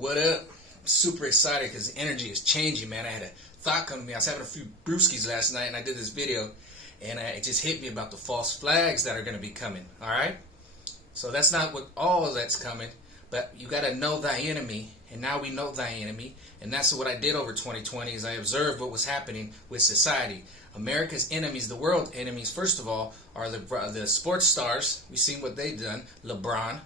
What up? I'm super excited because the energy is changing, man. I had a thought come to me. I was having a few brewskis last night and I did this video and it just hit me about the false flags that are going to be coming, all right? So that's not what all that's coming, but you got to know thy enemy, and now we know thy enemy, and that's what I did over 2020 is I observed what was happening with society. America's enemies, the world enemies, first of all, are the sports stars. We've seen what they've done, LeBron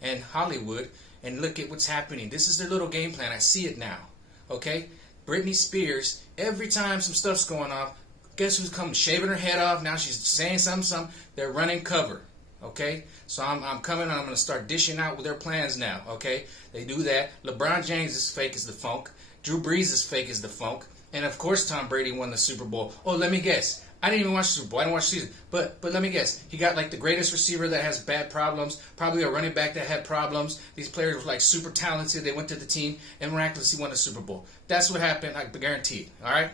and Hollywood, and look at what's happening. This is their little game plan. I see it now, okay? Britney Spears, every time some stuff's going on, guess who's coming? Shaving her head off. Now she's saying something. They're running cover, okay? So I'm coming and I'm going to start dishing out with their plans now, okay? They do that. LeBron James is fake as the funk. Drew Brees is fake as the funk. And of course Tom Brady won the Super Bowl. Oh, let me guess. I didn't even watch the Super Bowl. I didn't watch the season. But let me guess. He got like the greatest receiver that has bad problems. Probably a running back that had problems. These players were like super talented. They went to the team and miraculously won the Super Bowl. That's what happened. I guarantee. All right?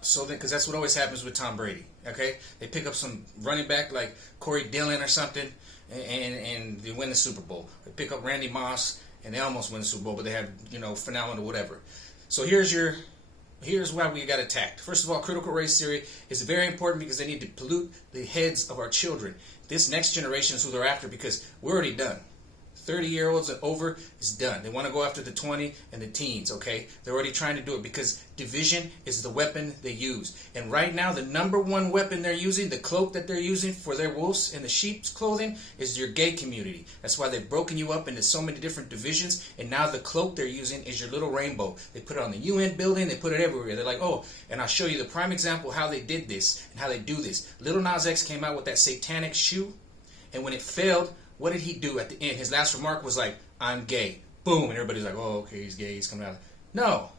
So then, because that's what always happens with Tom Brady. Okay? They pick up some running back like Corey Dillon or something and they win the Super Bowl. They pick up Randy Moss and they almost win the Super Bowl, but they had, phenomenal whatever. So here's why we got attacked. First of all, critical race theory is very important because they need to pollute the heads of our children. This next generation is who they're after because we're already done. 30-year-olds and over is done. They want to go after the 20 and the teens, okay? They're already trying to do it because division is the weapon they use. And right now, the number one weapon they're using, the cloak that they're using for their wolves and the sheep's clothing, is your gay community. That's why they've broken you up into so many different divisions, and now the cloak they're using is your little rainbow. They put it on the UN building, they put it everywhere. They're like, oh, and I'll show you the prime example how they did this and how they do this. Lil Nas X came out with that satanic shoe, and when it failed, what did he do at the end? His last remark was like, I'm gay. Boom. And everybody's like, oh, okay, he's gay. He's coming out. No.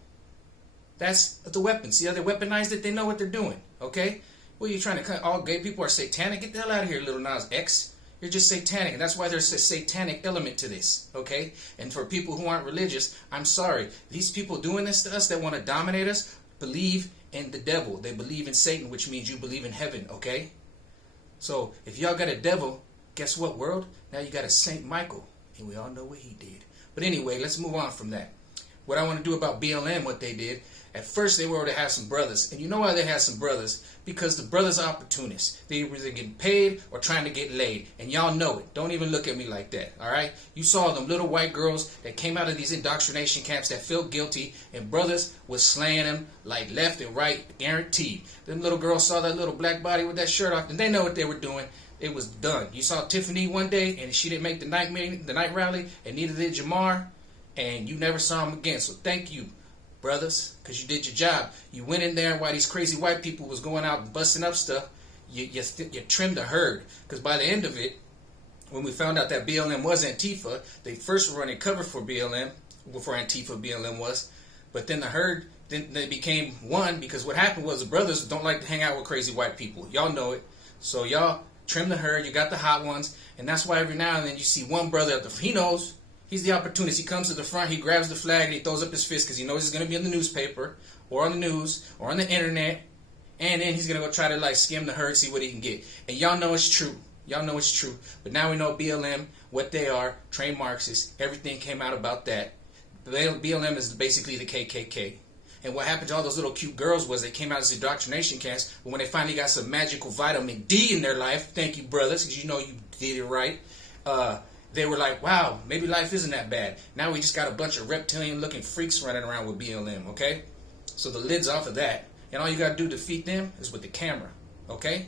That's the weapon. See how they weaponized it? They know what they're doing. Okay? Well, you're trying to cut all gay people are satanic? Get the hell out of here, Lil Nas X. You're just satanic. And that's why there's a satanic element to this. Okay? And for people who aren't religious, I'm sorry. These people doing this to us that want to dominate us believe in the devil. They believe in Satan, which means you believe in heaven. Okay? So if y'all got a devil, guess what, world? Now you got a Saint Michael, and we all know what he did. But anyway, let's move on from that. What I want to do about BLM, what they did, at first they were to have some brothers. And you know why they had some brothers? Because the brothers are opportunists. They were either getting paid or trying to get laid. And y'all know it. Don't even look at me like that, all right? You saw them little white girls that came out of these indoctrination camps that felt guilty, and brothers was slaying them like left and right, guaranteed. Them little girls saw that little black body with that shirt off, and they know what they were doing. It was done. You saw Tiffany one day, and she didn't make the night meeting, the night rally, and neither did Jamar, and you never saw him again. So thank you, brothers, because you did your job. You went in there, and while these crazy white people was going out and busting up stuff, you trimmed the herd. Because by the end of it, when we found out that BLM was Antifa, they first were running cover for BLM, before Antifa BLM was, but then the herd, then they became one, because what happened was the brothers don't like to hang out with crazy white people. Y'all know it. So y'all trim the herd, you got the hot ones, and that's why every now and then you see one brother, he knows, he's the opportunist. He comes to the front, he grabs the flag, and he throws up his fist because he knows he's going to be in the newspaper, or on the news, or on the internet, and then he's going to go try to like skim the herd, see what he can get. And y'all know it's true. Y'all know it's true. But now we know BLM, what they are, trained Marxists, everything came out about that. BLM is basically the KKK. And what happened to all those little cute girls was they came out as indoctrination camps, but when they finally got some magical vitamin D in their life, thank you, brothers, because you know you did it right, they were like, wow, maybe life isn't that bad. Now we just got a bunch of reptilian-looking freaks running around with BLM, okay? So the lid's off of that, and all you got to do to defeat them is with the camera, okay?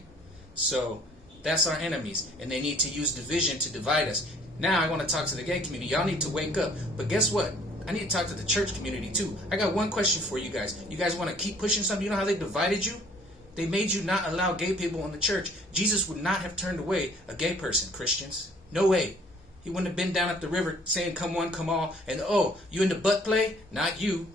So that's our enemies, and they need to use division to divide us. Now I want to talk to the gay community. Y'all need to wake up. But guess what? I need to talk to the church community too. I got one question for you guys. You guys want to keep pushing something? You know how they divided you? They made you not allow gay people in the church. Jesus would not have turned away a gay person, Christians. No way. He wouldn't have been down at the river saying, come one, come all. And, oh, you into butt play? Not you.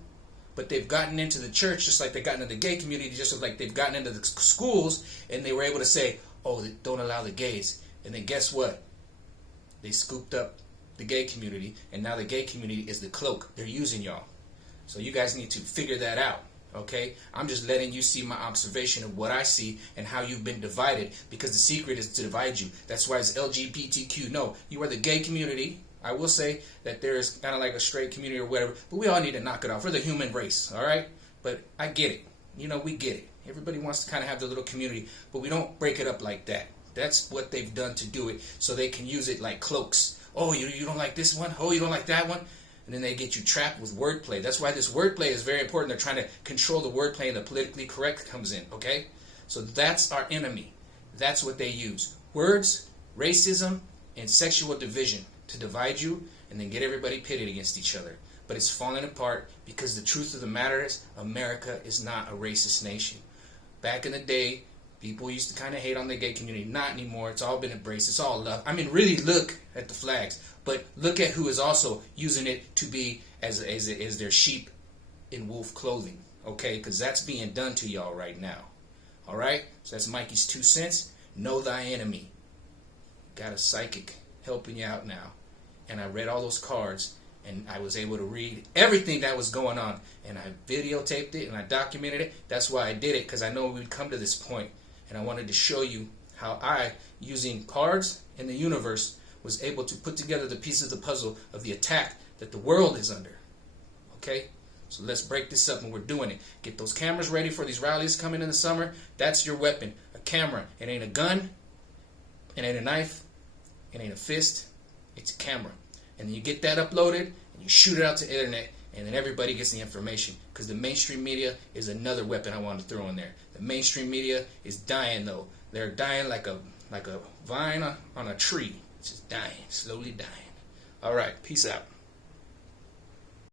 But they've gotten into the church just like they got into the gay community, just like they've gotten into the schools, and they were able to say, oh, don't allow the gays. And then guess what? They scooped up the gay community, and now the gay community is the cloak. They're using y'all. So you guys need to figure that out, okay? I'm just letting you see my observation of what I see and how you've been divided, because the secret is to divide you. That's why it's LGBTQ. No, you are the gay community, I will say that there is kind of like a straight community or whatever, but we all need to knock it off. We're the human race, all right? But I get it. You know, we get it. Everybody wants to kind of have their little community, but we don't break it up like that. That's what they've done to do it, so they can use it like cloaks. Oh, you don't like this one? Oh, you don't like that one? And then they get you trapped with wordplay. That's why this wordplay is very important. They're trying to control the wordplay, and the politically correct comes in, okay? So that's our enemy. That's what they use. Words, racism, and sexual division to divide you and then get everybody pitted against each other. But it's falling apart because the truth of the matter is America is not a racist nation. Back in the day, people used to kind of hate on the gay community. Not anymore. It's all been embraced. It's all love. I mean, really look at the flags. But look at who is also using it to be as their sheep in wolf clothing. Okay? Because that's being done to y'all right now. All right? So that's Mikey's 2 cents. Know thy enemy. Got a psychic helping you out now. And I read all those cards. And I was able to read everything that was going on. And I videotaped it and I documented it. That's why I did it. Because I know we'd come to this point. And I wanted to show you how I, using cards in the universe, was able to put together the pieces of the puzzle of the attack that the world is under. Okay? So let's break this up, and we're doing it. Get those cameras ready for these rallies coming in the summer. That's your weapon. A camera. It ain't a gun. It ain't a knife. It ain't a fist. It's a camera. And then you get that uploaded, and you shoot it out to the internet, and then everybody gets the information. Because the mainstream media is another weapon I want to throw in there. The mainstream media is dying, though. They're dying like a vine on a tree. It's just dying, slowly dying. All right, peace out.